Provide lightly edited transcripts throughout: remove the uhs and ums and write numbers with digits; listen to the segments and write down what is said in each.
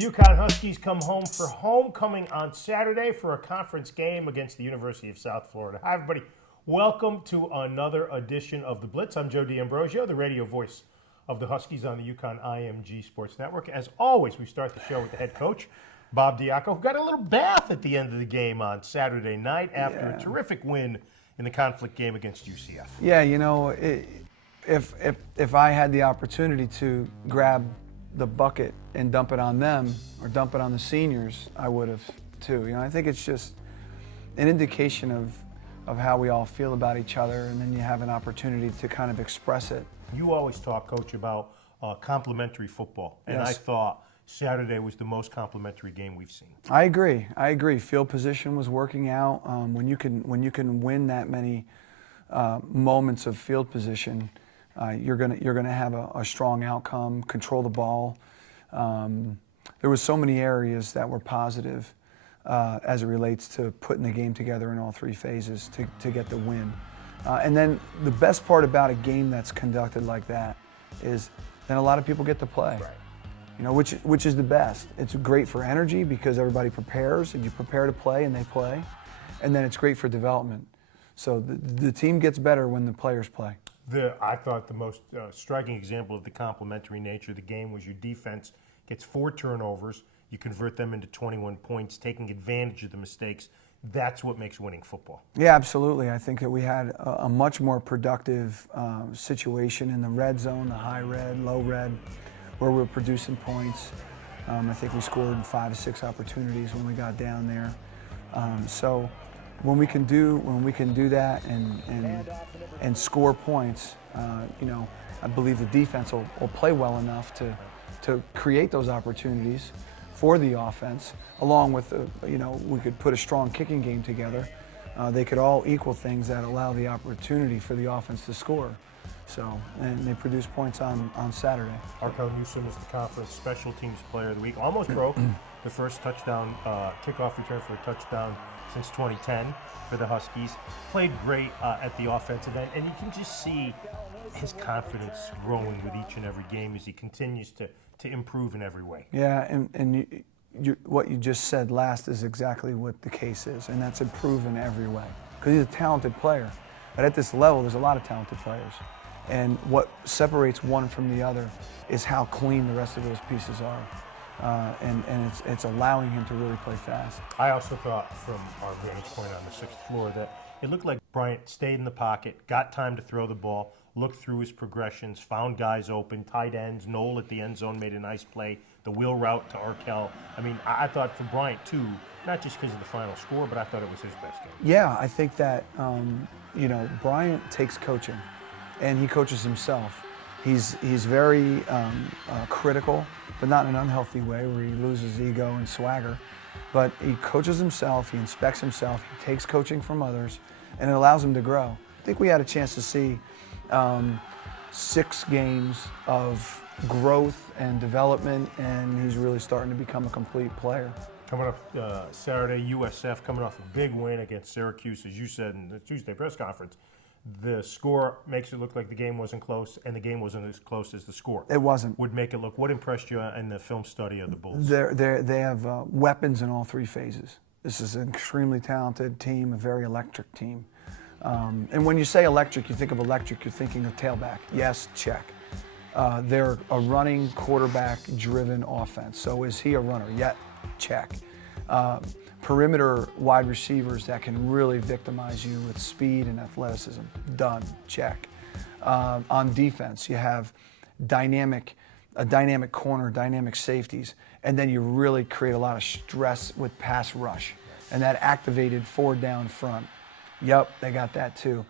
The UConn Huskies come home for homecoming on Saturday for a conference game against the University of South Florida. Hi, everybody. Welcome to another edition of the Blitz. I'm Joe D'Ambrosio, the radio voice of the Huskies on the UConn IMG Sports Network. As always, we start the show with the head coach, Bob Diaco, who got a little bath at the end of the game on Saturday night after a terrific win in the conflict game against UCF. Yeah, you know, if I had the opportunity to grab the bucket and dump it on them or dump it on the seniors, I would have too. You know, I think it's just an indication of how we all feel about each other, and then you have an opportunity to kind of express it. You always talk, Coach, about complimentary football, and Yes. I thought Saturday was the most complimentary game we've seen. I agree. Field position was working out. When you can win that many moments of field position, you're gonna have a strong outcome. Control the ball. There was so many areas that were positive as it relates to putting the game together in all three phases to get the win. And then the best part about a game that's conducted like that is then a lot of people get to play. Right. You know, which is the best. It's great for energy because everybody prepares and you prepare to play and they play. And then it's great for development. So the team gets better when the players play. I thought the most striking example of the complementary nature of the game was your defense gets 4 turnovers. You convert them into 21 points, taking advantage of the mistakes. That's what makes winning football. Yeah, absolutely. I think that we had a much more productive situation in the red zone, the high red, low red, where we're producing points. I think we scored 5 or 6 opportunities when we got down there. So when we can do that and score points, you know, I believe the defense will play well enough to create those opportunities for the offense, along with, you know, we could put a strong kicking game together. They could all equal things that allow the opportunity for the offense to score. So, and they produced points on Saturday. Arkel Newsom is the conference special teams player of the week. Almost broke the first touchdown, kickoff return for a touchdown since 2010 for the Huskies. Played great at the offensive end, and you can just see his confidence growing with each and every game as he continues to improve in every way. Yeah, and what you just said last is exactly what the case is, and that's improve in every way. Because he's a talented player. But at this level, there's a lot of talented players. And what separates one from the other is how clean the rest of those pieces are. And it's allowing him to really play fast. I also thought from our vantage point on the 6th floor that it looked like Bryant stayed in the pocket, got time to throw the ball, looked through his progressions, found guys open, tight ends. Noel at the end zone made a nice play. The wheel route to Arkel. I mean, I thought for Bryant, too, not just because of the final score, but I thought it was his best game. Yeah, I think that, you know, Bryant takes coaching, and he coaches himself. He's very critical, but not in an unhealthy way where he loses ego and swagger. But he coaches himself, he inspects himself, he takes coaching from others, and it allows him to grow. I think we had a chance to see 6 games of growth and development, and he's really starting to become a complete player. Coming up Saturday, USF coming off a big win against Syracuse, as you said in the Tuesday press conference. The score makes it look like the game wasn't close, and the game wasn't as close as the score. It wasn't. Would make it look. What impressed you in the film study of the Bulls? They have weapons in all 3 phases. This is an extremely talented team, a very electric team. And when you say electric, you think of electric, you're thinking of tailback. Yes, check. They're a running, quarterback-driven offense. So is he a runner? Yeah, check. Perimeter wide receivers that can really victimize you with speed and athleticism. Done. Check. On defense, you have a dynamic corner, dynamic safeties, and then you really create a lot of stress with pass rush, and that activated 4 down front. Yep, they got that too.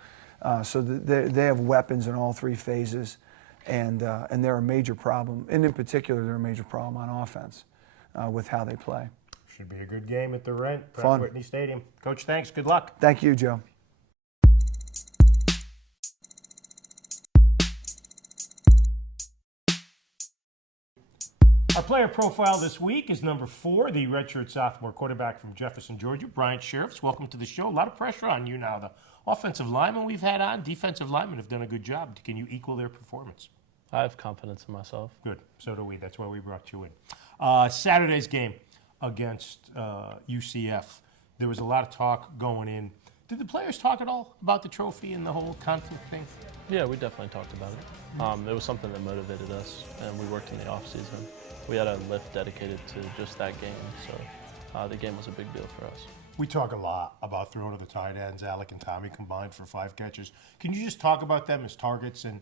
So they have weapons in all 3 phases, and they're a major problem. And in particular, they're a major problem on offense with how they play. Should be a good game at the Pratt Whitney Stadium. Coach, thanks. Good luck. Thank you, Joe. Our player profile this week is number 4, the redshirt sophomore quarterback from Jefferson, Georgia, Bryant Sheriffs. Welcome to the show. A lot of pressure on you now. The offensive linemen we've had on, defensive linemen have done a good job. Can you equal their performance? I have confidence in myself. Good. So do we. That's why we brought you in. Saturday's game against UCF, there was a lot of talk going in. Did the players talk at all about the trophy and the whole conflict thing? Yeah, we definitely talked about it. It was something that motivated us, and we worked in the off-season. We had a lift dedicated to just that game, so the game was a big deal for us. We talk a lot about throwing to the tight ends. Alec and Tommy combined for 5 catches. Can you just talk about them as targets and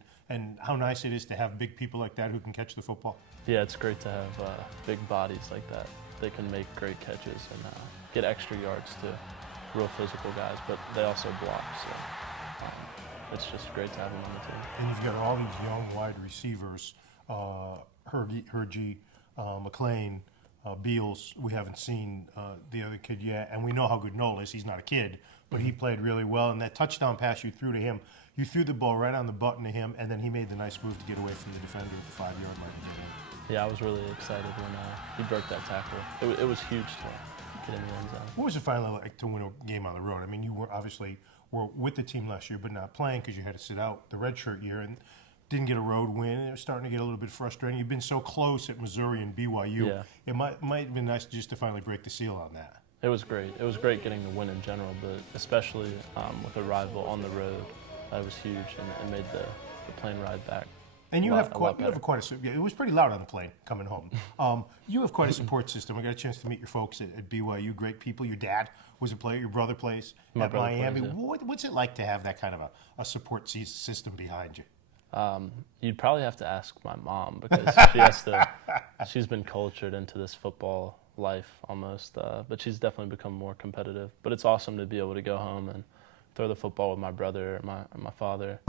how nice it is to have big people like that who can catch the football? Yeah, it's great to have big bodies like that. They can make great catches and get extra yards to real physical guys, but they also block, so it's just great to have them on the team. And you've got all these young wide receivers, Hergy, McLean, Beals. We haven't seen the other kid yet, and we know how good Noel is. He's not a kid, but he played really well. And that touchdown pass you threw to him, you threw the ball right on the button to him, and then he made the nice move to get away from the defender at the 5-yard line and get in. Yeah, I was really excited when he broke that tackle. It was huge to get in the end zone. What was it finally like to win a game on the road? I mean, you were obviously with the team last year, but not playing because you had to sit out the redshirt year and didn't get a road win. And it was starting to get a little bit frustrating. You've been so close at Missouri and BYU. Yeah. It might have been nice just to finally break the seal on that. It was great. It was great getting the win in general, but especially with a rival on the road, it was huge and made the plane ride back. And you have quite it was pretty loud on the plane coming home. You have quite a support system. I got a chance to meet your folks at BYU, great people. Your dad was a player. Your brother plays at Miami. Plays, yeah. What's it like to have that kind of a support system behind you? You'd probably have to ask my mom because she's been cultured into this football life almost, but she's definitely become more competitive. But it's awesome to be able to go home and throw the football with my brother and my father.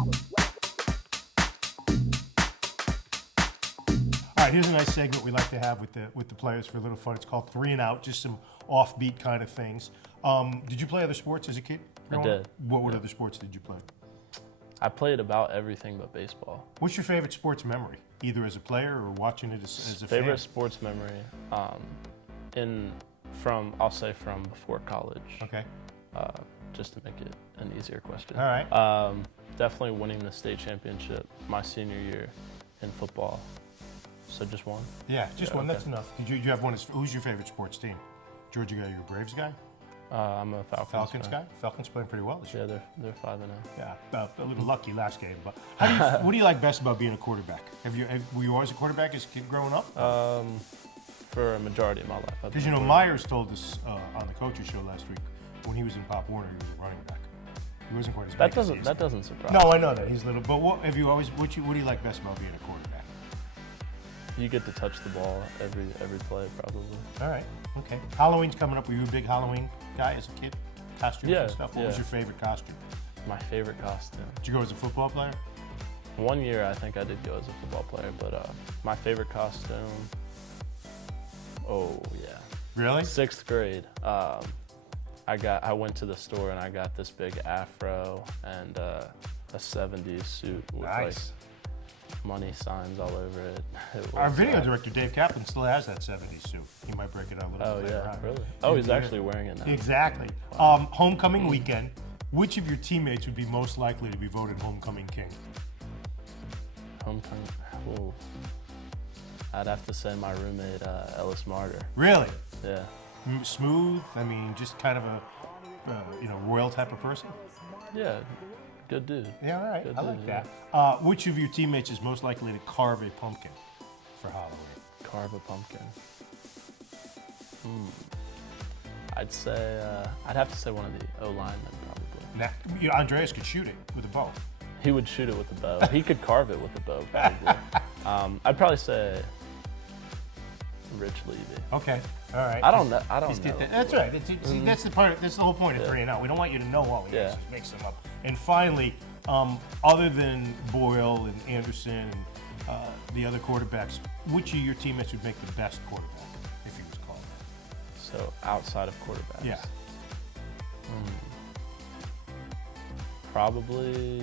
All right, here's a nice segment we like to have with the players for a little fun. It's called 3 and Out, just some offbeat kind of things. Did you play other sports as a kid? I did. What other sports did you play? I played about everything but baseball. What's your favorite sports memory, either as a player or watching it as a favorite fan? Sports memory, I'll say from before college. Okay. Just to make it an easier question. All right. Definitely winning the state championship my senior year in football. So just one? Yeah, just one. Okay. That's enough. Did you have one? Who's your favorite sports team? Georgia guy, you a Braves guy? I'm a Falcons guy. Falcons playing pretty well this year. Yeah, they're 5-0. Yeah, a little lucky last game. But what do you like best about being a quarterback? Were you always a quarterback as a kid growing up? For a majority of my life. Because Myers told us on the coaches show last week when he was in Pop Warner, he was a running back. He wasn't quite as big as he is. That doesn't surprise No, me. I know that he's little. But what do you like best about being a quarterback? You get to touch the ball every play, probably. All right. Okay. Halloween's coming up. Were you a big Halloween guy as a kid? Costumes and stuff? What was your favorite costume? My favorite costume. Did you go as a football player? One year, I think I did go as a football player, but my favorite costume, oh, yeah. Really? 6th grade. I went to the store and I got this big afro and a 70s suit with like money signs all over it. Our video director, Dave Kaplan, still has that 70s suit. He might break it out a little bit later on. Really? Oh, he's actually wearing it now. Exactly. Wow. Homecoming weekend, which of your teammates would be most likely to be voted homecoming king? Homecoming, ooh. I'd have to say my roommate, Ellis Martyr. Really? Yeah. Smooth? I mean, just kind of a royal type of person? Yeah. Good dude. Yeah, all right. Good I like dude, that. Which of your teammates is most likely to carve a pumpkin for Halloween? Carve a pumpkin. I'd say, I'd have to say one of the O-linemen, probably. Now, Andreas could shoot it with a bow. He would shoot it with a bow. He could carve it with a bow, probably. I'd probably say Rich Levy. Okay. All right. I don't know. That's right. That's the whole point of 3 and Out. We don't want you to know all the answers. Make some up. And finally, other than Boyle and Anderson and the other quarterbacks, which of your teammates would make the best quarterback if he was called that? So outside of quarterbacks. Yeah. Probably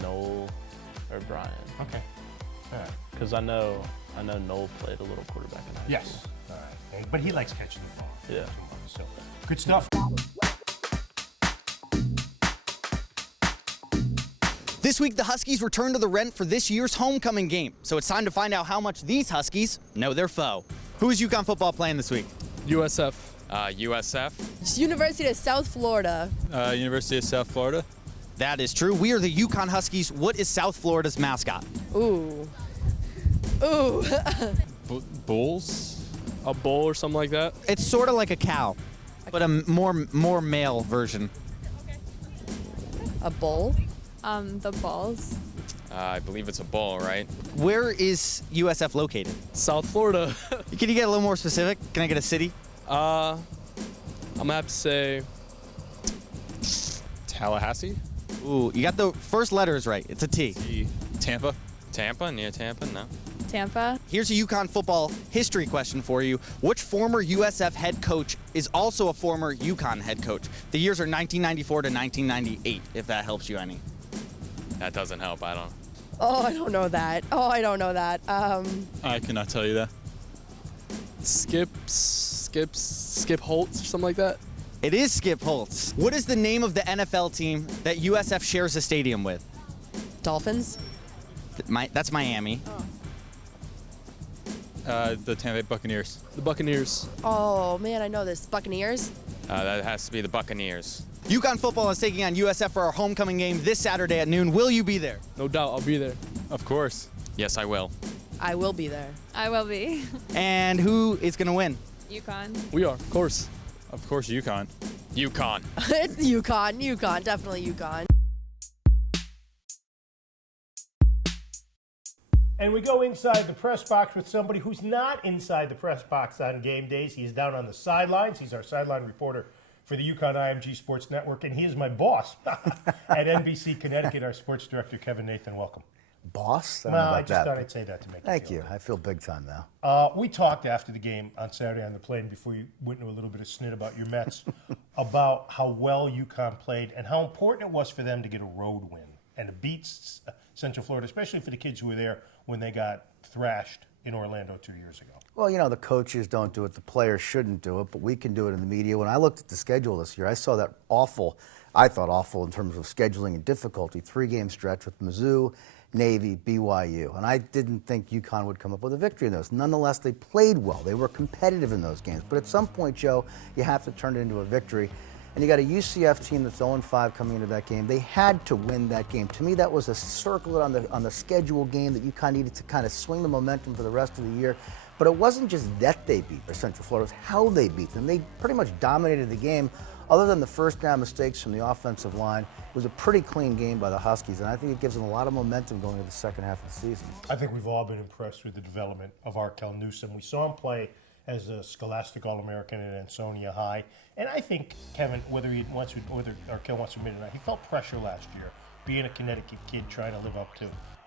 Noel or Brian. Okay. All right. Because I know Noel played a little quarterback in high school. Yes. All right. But he likes catching the ball. Yeah. So good stuff. This week, the Huskies return to the Rent for this year's homecoming game. So it's time to find out how much these Huskies know their foe. Who is UConn football playing this week? USF. USF. University of South Florida. University of South Florida. That is true. We are the UConn Huskies. What is South Florida's mascot? Ooh. Bulls? A bull or something like that? It's sort of like a cow, but a more male version. A bull? The Bulls. I believe it's a bull, right? Where is USF located? South Florida. Can you get a little more specific? Can I get a city? I'm gonna have to say Tallahassee? Ooh, you got the first letters right. It's a T. Tampa? Tampa? Near Tampa? No. Tampa. Here's a UConn football history question for you. Which former USF head coach is also a former UConn head coach? The years are 1994 to 1998, if that helps you any. That doesn't help. I don't. Oh, I don't know that. I cannot tell you that. Skip Holtz or something like that. It is Skip Holtz. What is the name of the NFL team that USF shares a stadium with? Dolphins? That's Miami. The Tampa Bay Buccaneers. The Buccaneers. Oh, man, I know this. Buccaneers? That has to be the Buccaneers. UConn football is taking on USF for our homecoming game this Saturday at noon. Will you be there? No doubt, I'll be there. Of course. Yes, I will. I will be there. I will be. And who is going to win? UConn. We are, of course. Of course, UConn. UConn. It's UConn, definitely UConn. And we go inside the press box with somebody who's not inside the press box on game days. He's down on the sidelines. He's our sideline reporter for the UConn IMG Sports Network, and he is my boss at NBC Connecticut, our sports director, Kevin Nathan. Welcome. Boss? I just thought I'd say that to make Thank you you. feel I feel big time now. We talked after the game on Saturday on the plane before you went into a little bit of snit about your Mets about how well UConn played and how important it was for them to get a road win and to beat Central Florida, especially for the kids who were there when they got thrashed in Orlando 2 years ago. Well, you know, the coaches don't do it, the players shouldn't do it, but we can do it in the media. When I looked at the schedule this year, I saw that I thought awful in terms of scheduling and difficulty, 3-game stretch with Mizzou, Navy, BYU. And I didn't think UConn would come up with a victory in those. Nonetheless, they played well. They were competitive in those games. But at some point, Joe, you have to turn it into a victory. And you got a UCF team that's 0-5 coming into that game. They had to win that game. To me, that was a circle on the schedule game that UConn needed to kind of swing the momentum for the rest of the year. But it wasn't just that they beat Central Florida, it was how they beat them. They pretty much dominated the game. Other than the first down mistakes from the offensive line, it was a pretty clean game by the Huskies, and I think it gives them a lot of momentum going into the second half of the season. I think we've all been impressed with the development of Arkel Newsome. We saw him play as a Scholastic All-American at Ansonia High, and I think, Kevin, whether Arkel wants to admit it or not, he felt pressure last year, being a Connecticut kid trying to live up to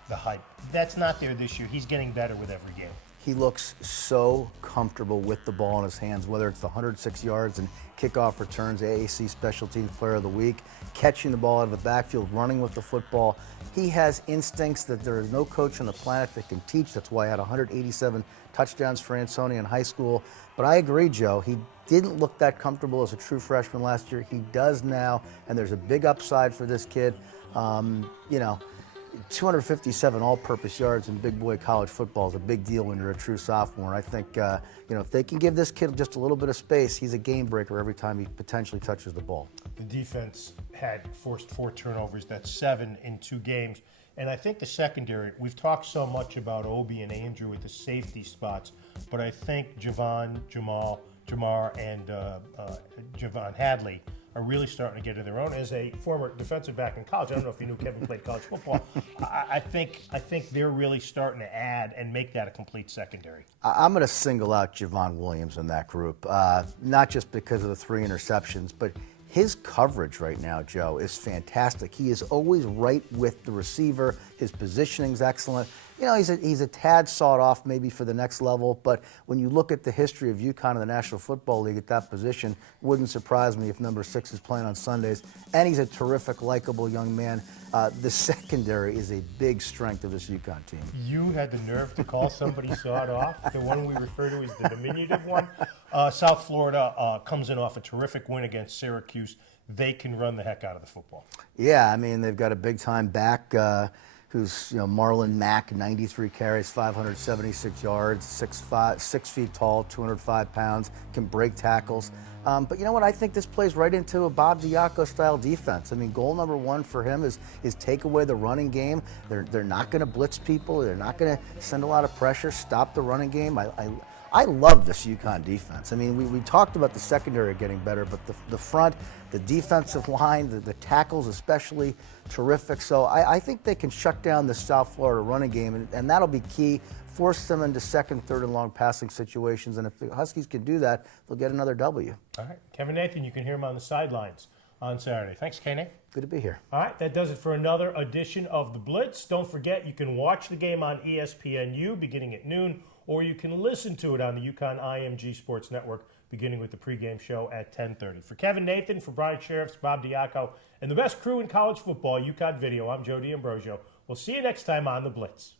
the hype. That's not there this year. He's getting better with every game. He looks so comfortable with the ball in his hands, whether it's the 106 yards and kickoff returns, AAC Special Teams Player of the Week, catching the ball out of the backfield, running with the football. He has instincts that there is no coach on the planet that can teach. That's why he had 187 touchdowns for Ansonia in high school. But I agree, Joe, he didn't look that comfortable as a true freshman last year. He does now, and there's a big upside for this kid. 257 all-purpose yards in big boy college football is a big deal when you're a true sophomore. I think, if they can give this kid just a little bit of space, he's a game breaker every time he potentially touches the ball. The defense had forced 4 turnovers. That's 7 in 2 games. And I think the secondary, we've talked so much about Obi and Andrew at the safety spots, but I think Jamar, and Javon Hadley are really starting to get to their own. As a former defensive back in college, I don't know if you knew Kevin played college football. I think they're really starting to add and make that a complete secondary. I'm going to single out Javon Williams in that group, not just because of the 3 interceptions, but his coverage right now, Joe, is fantastic. He is always right with the receiver. His positioning's excellent. He's a tad sawed off maybe for the next level, but when you look at the history of UConn in the National Football League at that position, wouldn't surprise me if number 6 is playing on Sundays. And he's a terrific, likable young man. The secondary is a big strength of this UConn team. You had the nerve to call somebody sawed off, the one we refer to as the diminutive one. South Florida comes in off a terrific win against Syracuse. they can run the heck out of the football. Yeah, I mean, they've got a big-time back who's, Marlon Mack, 93 carries, 576 yards, 6 feet tall, 205 pounds, can break tackles. But you know what? I think this plays right into a Bob Diaco-style defense. I mean, goal number one for him is take away the running game. They're not going to blitz people. They're not going to send a lot of pressure, stop the running game. I love this UConn defense. I mean, we talked about the secondary getting better, but the front, the defensive line, the tackles especially, terrific. So I think they can shut down the South Florida running game, and that'll be key. Force them into second, third, and long passing situations. And if the Huskies can do that, they'll get another W. All right. Kevin Nathan, you can hear him on the sidelines on Saturday. Thanks, K-Nate. Good to be here. All right, that does it for another edition of The Blitz. Don't forget, you can watch the game on ESPNU beginning at noon, or you can listen to it on the UConn IMG Sports Network beginning with the pregame show at 10:30. For Kevin Nathan, for Brian Sheriffs, Bob Diaco, and the best crew in college football, UConn Video, I'm Joe D'Ambrosio. We'll see you next time on The Blitz.